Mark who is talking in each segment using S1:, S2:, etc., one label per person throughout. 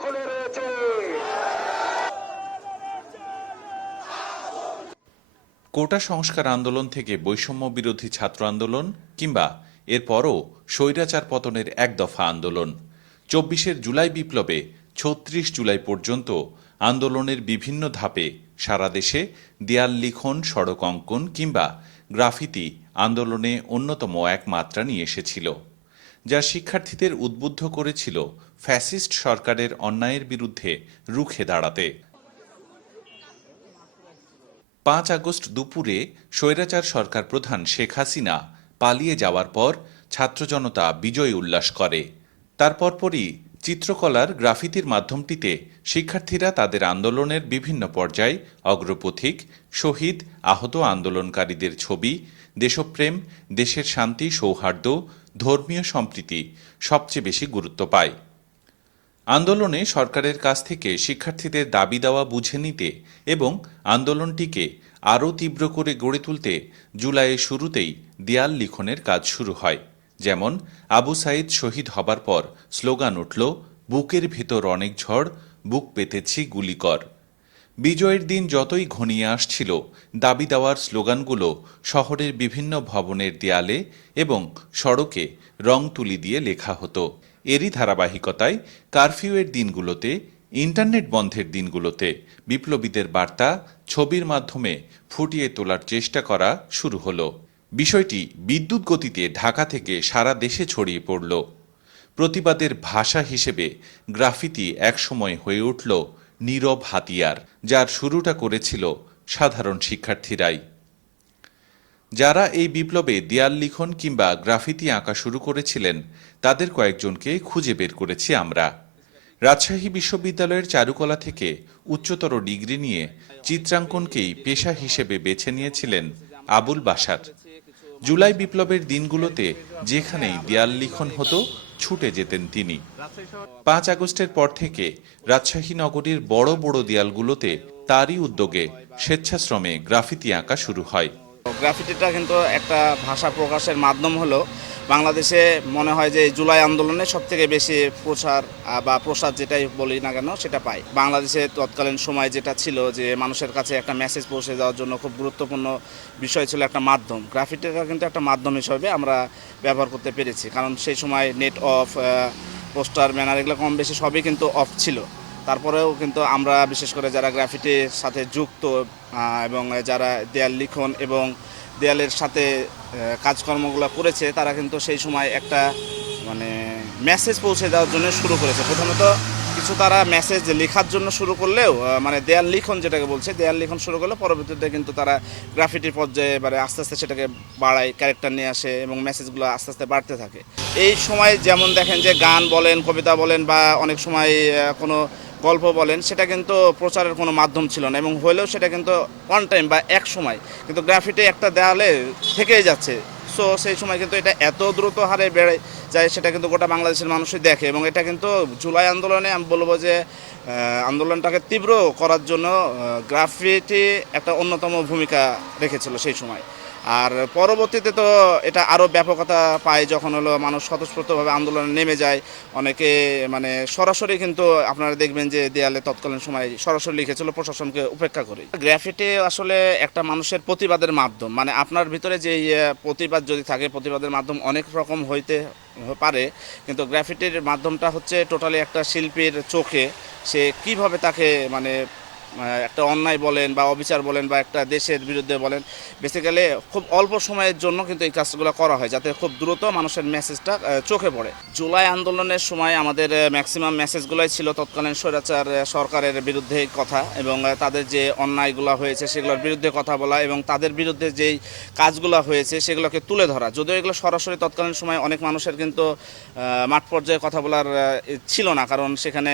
S1: খুলে রয়েছে। কোটা সংস্কার আন্দোলন থেকে বৈষম্য বিরোধী ছাত্র আন্দোলন কিংবা এরপরও স্বৈরাচার পতনের এক দফা আন্দোলন। চব্বিশের জুলাই বিপ্লবে ছত্রিশ জুলাই পর্যন্ত আন্দোলনের বিভিন্ন ধাপে সারা দেশে দেয়াল লিখন, সড়ক অঙ্কন কিংবা গ্রাফিতি আন্দোলনে অন্যতম এক মাত্রা নিয়ে এসেছিল। যা শিক্ষার্থীদের উদ্বুদ্ধ করেছিল ফ্যাসিস্ট সরকারের অন্যায়ের বিরুদ্ধে রুখে দাঁড়াতে। পাঁচ আগস্ট দুপুরে স্বৈরাচার সরকার প্রধান শেখ হাসিনা পালিয়ে যাওয়ার পর ছাত্র জনতা বিজয় উল্লাস করে। তার পরপরই চিত্রকলার গ্রাফিতির মাধ্যমটিতে শিক্ষার্থীরা তাদের আন্দোলনের বিভিন্ন পর্যায়ে অগ্রপথিক, শহীদ, আহত আন্দোলনকারীদের ছবি, দেশপ্রেম, দেশের শান্তি, সৌহার্দ্য ধর্মীয় সম্প্রীতি সবচেয়ে বেশি গুরুত্ব পায়। আন্দোলনে সরকারের কাছ থেকে শিক্ষার্থীদের দাবি দেওয়া বুঝে নিতে এবং আন্দোলনটিকে আরও তীব্র করে গড়ে তুলতে জুলাইয়ের শুরুতেই দেয়াল লিখনের কাজ শুরু হয়। যেমন, আবু সাইদ শহীদ হবার পর স্লোগান উঠল, বুকের ভেতর অনেক ঝড়, বুক পেতেছি গুলিকর বিজয়ের দিন যতই ঘনিয়ে আসছিল, দাবি দেওয়ার স্লোগানগুলো শহরের বিভিন্ন ভবনের দেয়ালে এবং সড়কে রং তুলি দিয়ে লেখা হতো। এরই ধারাবাহিকতায় কারফিউয়ের দিনগুলোতে, ইন্টারনেট বন্ধের দিনগুলোতে বিপ্লবীদের বার্তা ছবির মাধ্যমে ফুটিয়ে তোলার চেষ্টা করা শুরু হলো। বিষয়টি বিদ্যুৎ গতিতে ঢাকা থেকে সারা দেশে ছড়িয়ে পড়ল। প্রতিবাদের ভাষা হিসেবে গ্রাফিতি একসময় হয়ে উঠল নীরব হাতিয়ার, যার শুরুটা করেছিল সাধারণ শিক্ষার্থীরাই। যারা এই বিপ্লবে দেয়াল লিখন কিংবা গ্রাফিতি আঁকা শুরু করেছিলেন, তাদের কয়েকজনকে খুঁজে বের করেছি আমরা। রাজশাহী বিশ্ববিদ্যালয়ের চারুকলা থেকে উচ্চতর ডিগ্রি নিয়ে চিত্রাঙ্কনকেই পেশা হিসেবে বেছে নিয়েছিলেন আবুল বাসার জুলাই বিপ্লবের দিনগুলোতে যেখানেই দেয়াল লিখন হতো ছুটে যেতেন তিনি। পাঁচ আগস্টের পর থেকে রাজশাহী নগরীর বড় বড় দেয়ালগুলোতে তারই উদ্যোগে স্বেচ্ছাশ্রমে গ্রাফিতি আঁকা শুরু হয়।
S2: গ্রাফিতিটা কিন্তু একটা ভাষা প্রকাশের মাধ্যম হলো বাংলাদেশে মনে হয় যে জুলাই আন্দোলনে সব থেকে বেশি প্রচার আহ, বা প্রসাদ যেটাই বলি না কেন সেটা পাই বাংলাদেশে তৎকালীন সময় যেটা ছিল যে মানুষের কাছে একটা মেসেজ পৌঁছে যাওয়ার জন্য খুব গুরুত্বপূর্ণ বিষয় ছিল একটা মাধ্যম। গ্রাফিটিটা কিন্তু একটা মাধ্যম হিসেবে আমরা ব্যবহার করতে পেরেছি। কারণ সেই সময় নেট অফ পোস্টার ব্যানার এগুলো কম বেশি সবই কিন্তু অফ ছিল। তারপরেও কিন্তু আমরা বিশেষ করে যারা গ্রাফিটির সাথে যুক্ত এবং যারা দেয়াল লিখন এবং দেয়ালের সাথে কাজকর্মগুলো করেছে, তারা কিন্তু সেই সময় একটা মানে মেসেজ পৌঁছে দেওয়ার জন্য শুরু করেছে। প্রথমত, কিছু তারা মেসেজ লেখার জন্য শুরু করলেও মানে দেয়াল লিখন যেটাকে বলছে, দেয়াল লিখন শুরু করলে পরবর্তীতে কিন্তু তারা গ্রাফিটির পর্যায়ে এবারে আস্তে আস্তে সেটাকে বাড়ায় ক্যারেক্টার নিয়ে আসে এবং মেসেজগুলো আস্তে আস্তে বাড়তে থাকে। এই সময় যেমন দেখেন যে গান বলেন, কবিতা বলেন বা অনেক সময় কোনো গল্প বলেন, সেটা কিন্তু প্রচারের কোনো মাধ্যম ছিল না এবং হলেও সেটা কিন্তু অন টাইম বা এক সময়। কিন্তু গ্রাফিটি একটা দেয়ালে থেকেই যাচ্ছে। সো সেই সময় কিন্তু এটা এত দ্রুত হারে বেড়ে যায়, সেটা কিন্তু গোটা বাংলাদেশের মানুষই দেখে এবং এটা কিন্তু জুলাই আন্দোলনে আমি বলব যে আন্দোলনটাকে তীব্র করার জন্য গ্রাফিটি একটা অন্যতম ভূমিকা রেখেছিল সেই সময়। আর পরবর্তীতে তো এটা আরও ব্যাপকতা পায় যখন হলো মানুষ স্বতঃস্ফূর্তভাবে আন্দোলনে নেমে যায়। অনেকে মানে সরাসরি কিন্তু আপনারা দেখবেন যে দেয়ালে তৎকালীন সময় সরাসরি লিখেছিল, প্রশাসনকে উপেক্ষা করে। গ্রাফিটি আসলে একটা মানুষের প্রতিবাদের মাধ্যম। মানে আপনার ভিতরে যে প্রতিবাদ যদি থাকে, প্রতিবাদের মাধ্যম অনেক রকম হইতে পারে। কিন্তু গ্রাফিটির মাধ্যমটা হচ্ছে টোটালি একটা শিল্পীর চোখে সে কীভাবে তাকে মানে একটা অন্যায় বলেন বা অবিচার বলেন বা একটা দেশের বিরুদ্ধে বলেন বেসিক্যালি খুব অল্প সময়ের জন্য কিন্তু এই কাজগুলো করা হয় যাতে খুব দ্রুত মানুষের মেসেজটা চোখে পড়ে। জুলাই আন্দোলনের সময় আমাদের ম্যাক্সিমাম মেসেজগুলোই ছিল তৎকালীন স্বৈরাচার সরকারের বিরুদ্ধে কথা এবং তাদের যে অন্যায়গুলো হয়েছে সেগুলোর বিরুদ্ধে কথা বলা এবং তাদের বিরুদ্ধে যেই কাজগুলো হয়েছে সেগুলোকে তুলে ধরা। যদিও এগুলো সরাসরি তৎকালীন সময় অনেক মানুষের কিন্তু মাঠ পর্যায়ে কথা বলার ছিল না কারণ সেখানে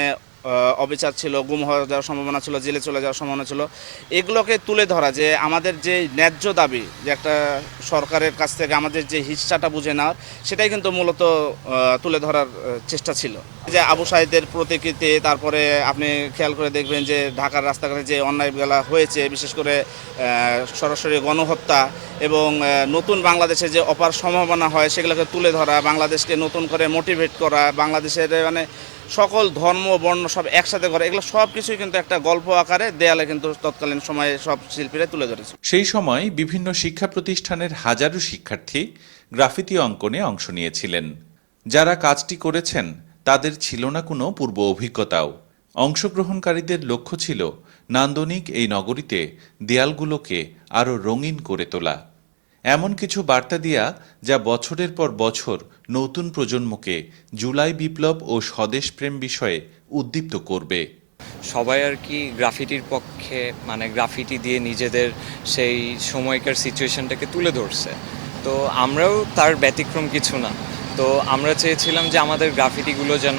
S2: অবিচার ছিল, গুম হয়ে যাওয়ার সম্ভাবনা ছিল, জেলে চলে যাওয়ার সম্ভাবনা ছিল। এগুলোকে তুলে ধরা যে আমাদের যে ন্যায্য দাবি যে একটা সরকারের কাছ থেকে আমাদের যে হিস্সাটা বুঝে নেওয়ার, সেটাই কিন্তু মূলত তুলে ধরার চেষ্টা ছিল। যে আবু সাহিদের প্রতিকৃতি, তারপরে আপনি খেয়াল করে দেখবেন যে ঢাকার রাস্তাঘাটে যে অন্যায়গুলো হয়েছে, বিশেষ করে সরাসরি গণহত্যা এবং নতুন বাংলাদেশে যে অপার সম্ভাবনা হয়, সেগুলোকে তুলে ধরা, বাংলাদেশকে নতুন করে মোটিভেট করা, বাংলাদেশের মানে সকল ধর্ম, বর্ণ সব একসাথে করে এগুলো সব কিছুই কিন্তু একটা গল্প আকারে দেয়ালে কিন্তু তৎকালীন সময়ে সব শিল্পীরা তুলে ধরেছে।
S1: সেই সময় বিভিন্ন শিক্ষা প্রতিষ্ঠানের হাজারো শিক্ষার্থী গ্রাফিতি অঙ্কনে অংশ নিয়েছিলেন। যারা কাজটি করেছেন, তাদের ছিল না কোনো পূর্ব অভিজ্ঞতাও। অংশগ্রহণকারীদের লক্ষ্য ছিল নান্দনিক এই নগরীতে দেয়ালগুলোকে আরও রঙিন করে তোলা। এমন কিছু বার্তা দিয়া যা বছরের পর বছর নতুন প্রজন্মকে জুলাই বিপ্লব ও স্বদেশপ্রেম বিষয়ে উদ্দীপ্ত করবে।
S3: সবাই আর কি গ্রাফিটির পক্ষে মানে গ্রাফিটি দিয়ে নিজেদের সেই সময়কার সিচুয়েশনটাকে তুলে ধরছে। তো আমরাও তার ব্যতিক্রম কিছু না। তো আমরা চেয়েছিলাম যে আমাদের গ্রাফিটিগুলো যেন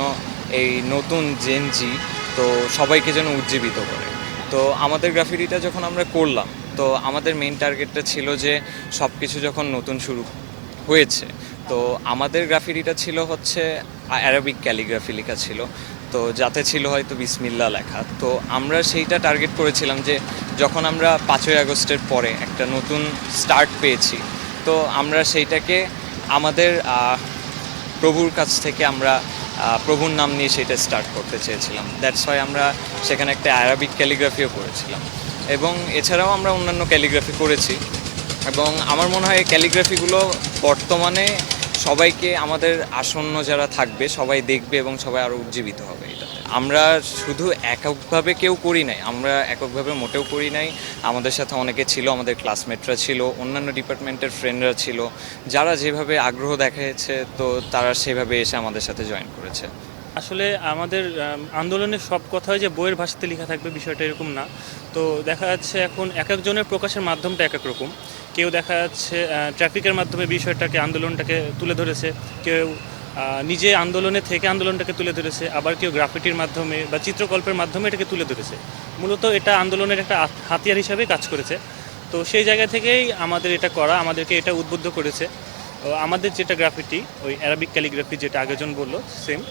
S3: এই নতুন জেনজি তো সবাইকে যেন উজ্জীবিত করে। তো আমাদের গ্রাফিটিটা যখন আমরা করলাম, তো আমাদের মেন টার্গেটটা ছিল যে সব কিছু যখন নতুন শুরু হয়েছে তো আমাদের গ্রাফিটিটা ছিল হচ্ছে অ্যারাবিক ক্যালিগ্রাফি লেখা ছিল। তো যাতে ছিল হয়তো বিসমিল্লা লেখা। তো আমরা সেইটা টার্গেট করেছিলাম যে যখন আমরা পাঁচই আগস্টের পরে একটা নতুন স্টার্ট পেয়েছি, তো আমরা সেইটাকে আমাদের প্রভুর কাছ থেকে আমরা প্রভুর নাম নিয়ে সেটা স্টার্ট করতে চেয়েছিলাম। দ্যাটস হয় আমরা সেখানে একটা অ্যারাবিক ক্যালিগ্রাফিও করেছিলাম। এবং এছাড়াও আমরা অন্যান্য ক্যালিগ্রাফি করেছি। এবং আমার মনে হয় ক্যালিগ্রাফিগুলো বর্তমানে সবাইকে আমাদের আসন্ন যারা থাকবে, সবাই দেখবে এবং সবাই আরও উজ্জীবিত হবে এটাতে। আমরা শুধু এককভাবে কেউ করি নাই, আমরা এককভাবে মোটেও করি নাই। আমাদের সাথে অনেকে ছিল, আমাদের ক্লাসমেটরা ছিল, অন্যান্য ডিপার্টমেন্টের ফ্রেন্ডরা ছিল। যারা যেভাবে আগ্রহ দেখাচ্ছে তো তারা সেভাবে এসে আমাদের সাথে জয়েন করেছে।
S4: আসলে আমাদের আম, আন্দোলনের সব কথাই যে বইয়ের ভাষাতে লেখা থাকবে বিষয়টা এরকম না। তো দেখা যাচ্ছে এখন এক একজনের প্রকাশের মাধ্যমটা এক এক রকম। কেউ দেখা যাচ্ছে ট্রাফিকের মাধ্যমে বিষয়টাকে আন্দোলনটাকে তুলে ধরেছে। কেউ নিজে আন্দোলনে থেকে আন্দোলনটাকে তুলে ধরেছে। আবার কেউ গ্রাফিটির মাধ্যমে বা চিত্রকল্পের মাধ্যমে এটাকে তুলে ধরেছে। মূলত এটা আন্দোলনের একটা হাতিয়ার হিসাবে কাজ করেছে। তো সেই জায়গা থেকেই আমাদের এটা করা আমাদেরকে এটা উদ্বুদ্ধ করেছে। আমাদের যেটা গ্রাফিটি ওই অ্যারাবিক ক্যালিগ্রাফি যেটা আগেজন বলল সেম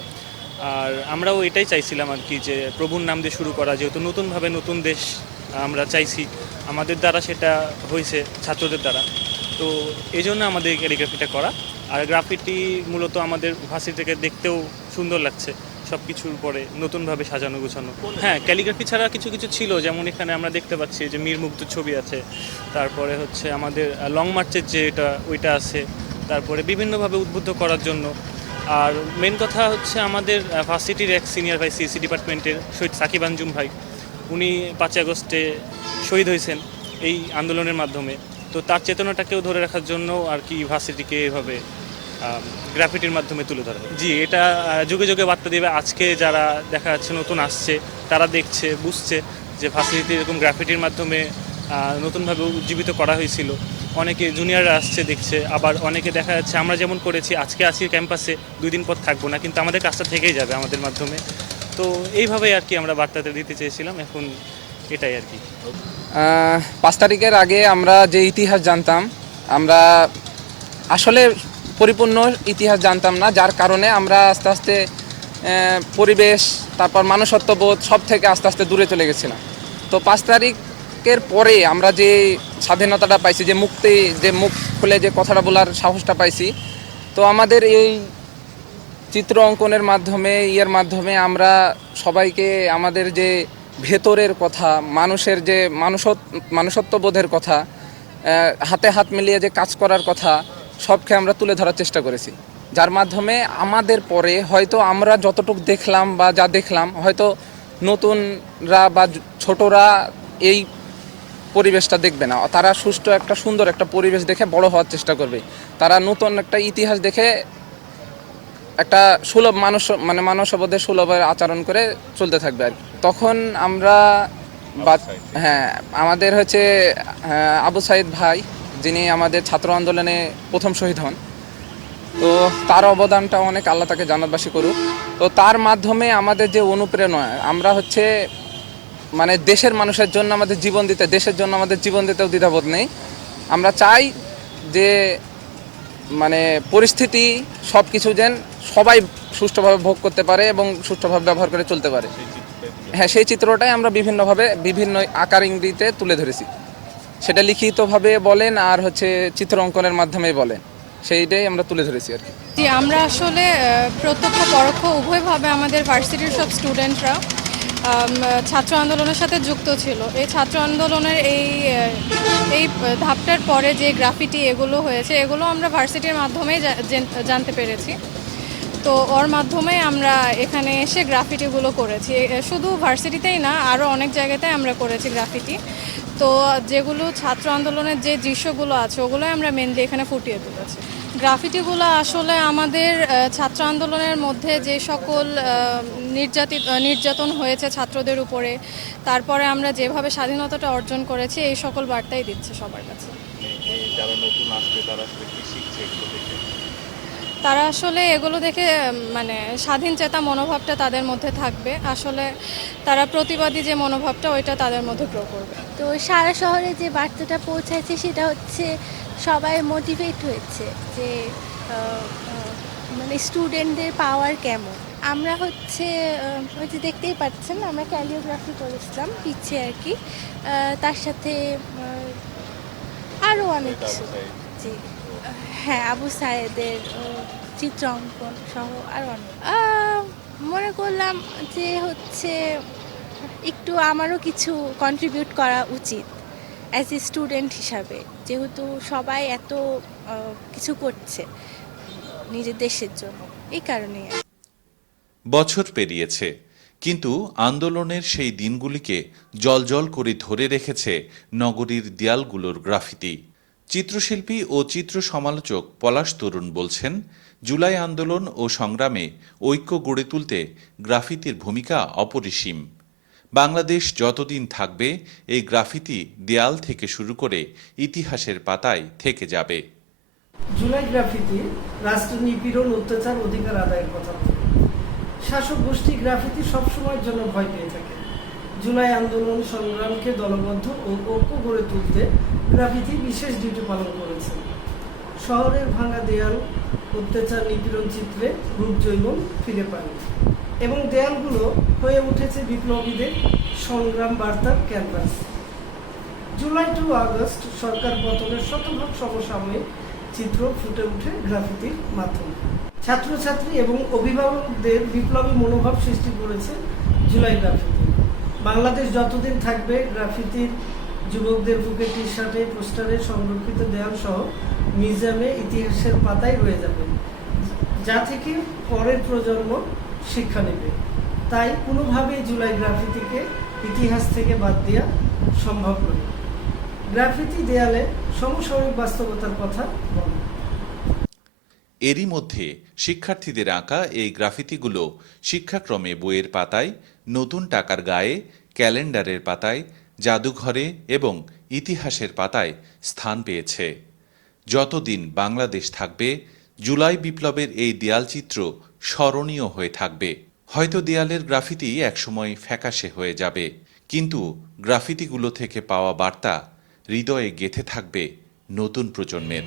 S4: আর আমরাও এটাই চাইছিলাম আর কি যে প্রভুর নাম দিয়ে শুরু করা, যেহেতু নতুনভাবে নতুন দেশ আমরা চাইছি। আমাদের দ্বারা সেটা হয়েছে, ছাত্রদের দ্বারা। তো এই জন্য আমাদের ক্যালিগ্রাফিটা করা। আর গ্রাফিটি মূলত আমাদের ভাষি থেকে দেখতেও সুন্দর লাগছে সব কিছুর পরে নতুনভাবে সাজানো, গোছানো। হ্যাঁ ক্যালিগ্রাফি ছাড়া কিছু কিছু ছিল, যেমন এখানে আমরা দেখতে পাচ্ছি যে মীর মুগ্ধর ছবি আছে, তারপরে হচ্ছে আমাদের লং মার্চের যে এটা, ওইটা আছে, তারপরে বিভিন্নভাবে উদ্বুদ্ধ করার জন্য আর মেন কথা হচ্ছে আমাদের ভার্সিটির এক সিনিয়র ভাই সিসি ডিপার্টমেন্টের শহীদ সাকিব আঞ্জুম ভাই। উনি পাঁচই আগস্টে শহীদ হয়েছেন এই আন্দোলনের মাধ্যমে। তো তার চেতনাটাকেও ধরে রাখার জন্য আর কি ভার্সিটিকে এভাবে গ্রাফিটির মাধ্যমে তুলে ধরা জি, এটা যুগে যুগে বার্তা দেবে। আজকে যারা দেখা যাচ্ছে নতুন আসছে, তারা দেখছে, বুঝছে যে ভার্সিটিতে এরকম গ্রাফিটির মাধ্যমে নতুনভাবে উজ্জীবিত করা হয়েছিল। অনেকে জুনিয়ররা আসছে, দেখছে, আবার অনেকে দেখা যাচ্ছে আমরা যেমন করেছি, আজকে আছি ক্যাম্পাসে দুই দিন পর থাকব না, কিন্তু আমাদের কাজটা থেকেই যাবে আমাদের মাধ্যমে। তো এইভাবেই আর কি আমরা বার্তাতে দিতে চেয়েছিলাম, এখন এটাই আর কি।
S5: পাঁচ তারিখের আগে আমরা যে ইতিহাস জানতাম, আমরা আসলে পরিপূর্ণ ইতিহাস জানতাম না, যার কারণে আমরা আস্তে আস্তে পরিবেশ, তারপর মানুষত্ববোধ সব থেকে আস্তে আস্তে দূরে চলে গেছিলাম। তো পাঁচ তারিখের পরে আমরা যে স্বাধীনতাটা পাইছি, যে মুক্তি, যে মুখ খুলে যে কথাটা বলার সাহসটা পাইছি, তো আমাদের এই চিত্র অঙ্কনের মাধ্যমে, ইয়ের মাধ্যমে আমরা সবাইকে আমাদের যে ভেতরের কথা, মানুষের যে মানুষত, মানুষত্ববোধের কথা হাতে হাত মিলিয়ে যে কাজ করার কথা, সবকে আমরা তুলে ধরার চেষ্টা করেছি। যার মাধ্যমে আমাদের পরে হয়তো আমরা যতটুকু দেখলাম বা যা দেখলাম, হয়তো নতুনরা বা ছোটরা এই পরিবেশটা দেখবে না। তারা সুষ্ঠু একটা সুন্দর একটা পরিবেশ দেখে বড় হওয়ার চেষ্টা করবে। তারা নতুন একটা ইতিহাস দেখে একটা সুলভ মানুষ মানে মানসবোধের সুলভের আচরণ করে চলতে থাকবে আর তখন আমরা বা- হ্যাঁ আমাদের হচ্ছে আবু সাইদ ভাই যিনি আমাদের ছাত্র আন্দোলনে প্রথম শহীদ হন। তো তার অবদানটা অনেক আল্লাহ তাকে জানাতবাসী করুক। তো তার মাধ্যমে আমাদের যে অনুপ্রেরণা আমরা হচ্ছে মানে দেশের মানুষের জন্য আমাদের জীবন দিতে দেশের জন্য আমাদের জীবন দিতেও দ্বিধাবোধ নেই। আমরা চাই যে মানে পরিস্থিতি সব কিছু যেন সবাই সুষ্ঠুভাবে ভোগ করতে পারে এবং সুষ্ঠুভাবে ব্যবহার করে চলতে পারে। হ্যাঁ সেই চিত্রটাই আমরা বিভিন্নভাবে বিভিন্ন আকার ইঙ্গিতে তুলে ধরেছি। সেটা লিখিতভাবে বলেন আর হচ্ছে চিত্র অঙ্কনের মাধ্যমে বলেন। সেইটাই আমরা তুলে ধরেছি আর কি।
S6: আমরা আসলে প্রত্যক্ষ পরোক্ষ উভয়ভাবে আমাদের ভার্সিটির সব স্টুডেন্টরা ছাত্র আন্দোলনের সাথে যুক্ত ছিল। এই ছাত্র আন্দোলনের এই এই ধাপটার পরে যে গ্রাফিটি এগুলো হয়েছে, এগুলো আমরা ভার্সিটির মাধ্যমেই জানতে পেরেছি। তো ওর মাধ্যমে আমরা এখানে এসে গ্রাফিটিগুলো করেছি। শুধু ভার্সিটিতেই না আরও অনেক জায়গাতে আমরা করেছি গ্রাফিটি। তো যেগুলো ছাত্র আন্দোলনের যে দৃশ্যগুলো আছে, ওগুলোই আমরা মেনলি এখানে ফুটিয়ে তুলেছি। গ্রাফিটিগুলো আসলে আমাদের ছাত্র আন্দোলনের মধ্যে যে সকল নির্যাতিত নির্যাতন হয়েছে ছাত্রদের উপরে তারপরে আমরা যেভাবে স্বাধীনতাটা অর্জন করেছি এই সকল বার্তাই দিচ্ছে সবার কাছে।
S1: যারা নতুন আসবে তারা আসলে এগুলো দেখে?
S6: তারা আসলে এগুলো দেখে উম, মানে স্বাধীন চেতা মনোভাবটা তাদের মধ্যে থাকবে। আসলে তারা প্রতিবাদী যে মনোভাবটা ওইটা তাদের মধ্যে গ্রো করবে।
S7: তো সারা শহরে যে বার্তাটা পৌঁছাচ্ছে সেটা হচ্ছে সবাই মোটিভেট হয়েছে যে মানে স্টুডেন্টদের পাওয়ার কেমন? আমরা হচ্ছে ওই যে দেখতেই পাচ্ছেন আমরা ক্যালিওগ্রাফি করেছিলাম পিচ্ছে আর কি। তার সাথে আরও অনেক কিছু। জি। হ্যাঁ আবু সায়েদের চিত্র অঙ্কন সহ আরও অনেক। মনে করলাম যে হচ্ছে একটু আমারও কিছু কন্ট্রিবিউট করা উচিত। অ্যাজ এ স্টুডেন্ট হিসাবে, যেহেতু সবাই এত কিছু করছে নিজের দেশের জন্য, এই কারণেই আর কি।
S1: বছর পেরিয়েছে, কিন্তু আন্দোলনের সেই দিনগুলিকে জলজল করে ধরে রেখেছে নগরীর দেয়ালগুলোর গ্রাফিতি চিত্রশিল্পী ও চিত্র সমালোচক পলাশ তরুণ বলছেন, জুলাই আন্দোলন ও সংগ্রামে ঐক্য গড়ে তুলতে গ্রাফিতির ভূমিকা অপরিসীম বাংলাদেশ যতদিন থাকবে, এই গ্রাফিতি দেয়াল থেকে শুরু করে ইতিহাসের পাতায় থেকে যাবে।
S8: জুলাই গ্রাফিতি রাষ্ট্র নিপীড়ন অত্যাচার অধিকার আদায়ের কথা শাসক গোষ্ঠী গ্রাফিতি সবসময়ের জন্য ভয় পেয়ে থাকে। জুলাই আন্দোলন সংগ্রামকে দলবদ্ধ ও ঐক্য গড়ে তুলতে গ্রাফিতি বিশেষ ডিউটি পালন করেছে। শহরের ভাঙা দেয়াল, অত্যাচার নিপীড়ন চিত্রে রূপ জৈবন ফিরে পায়। এবং দেয়ালগুলো হয়ে উঠেছে বিপ্লবীদের সংগ্রাম বার্তার ক্যানভাস। জুলাই টু আগস্ট সরকার পতনের শতভাগ সমসাময়িক চিত্র ফুটে উঠে গ্রাফিতির মাধ্যমে। ছাত্রছাত্রী এবং অভিভাবকদের বিপ্লবী মনোভাব সৃষ্টি করেছে জুলাই গ্রাফিতি। বাংলাদেশ যতদিন থাকবে, গ্রাফিতির যুবকদের বুকে টি শার্টে পোস্টারে সংরক্ষিত দেয়াল সহ মিউজিয়ামে ইতিহাসের পাতায় রয়ে যাবে। যা থেকে পরের প্রজন্ম শিক্ষা নেবে। তাই কোনোভাবেই জুলাই গ্রাফিতিকে ইতিহাস থেকে বাদ দেওয়া সম্ভব নয়। গ্রাফিতি দেয়ালে সমসাময়িক বাস্তবতার কথা বলে।
S1: এরই মধ্যে শিক্ষার্থীদের আঁকা এই গ্রাফিতিগুলো শিক্ষাক্রমে বইয়ের পাতায়, নতুন টাকার গায়ে, ক্যালেন্ডারের পাতায়, জাদুঘরে এবং ইতিহাসের পাতায় স্থান পেয়েছে। যতদিন বাংলাদেশ থাকবে, জুলাই বিপ্লবের এই দেয়ালচিত্র স্মরণীয় হয়ে থাকবে। হয়তো দেয়ালের গ্রাফিতি একসময় ফ্যাকাশে হয়ে যাবে, কিন্তু গ্রাফিতিগুলো থেকে পাওয়া বার্তা হৃদয়ে গেথে থাকবে নতুন প্রজন্মের।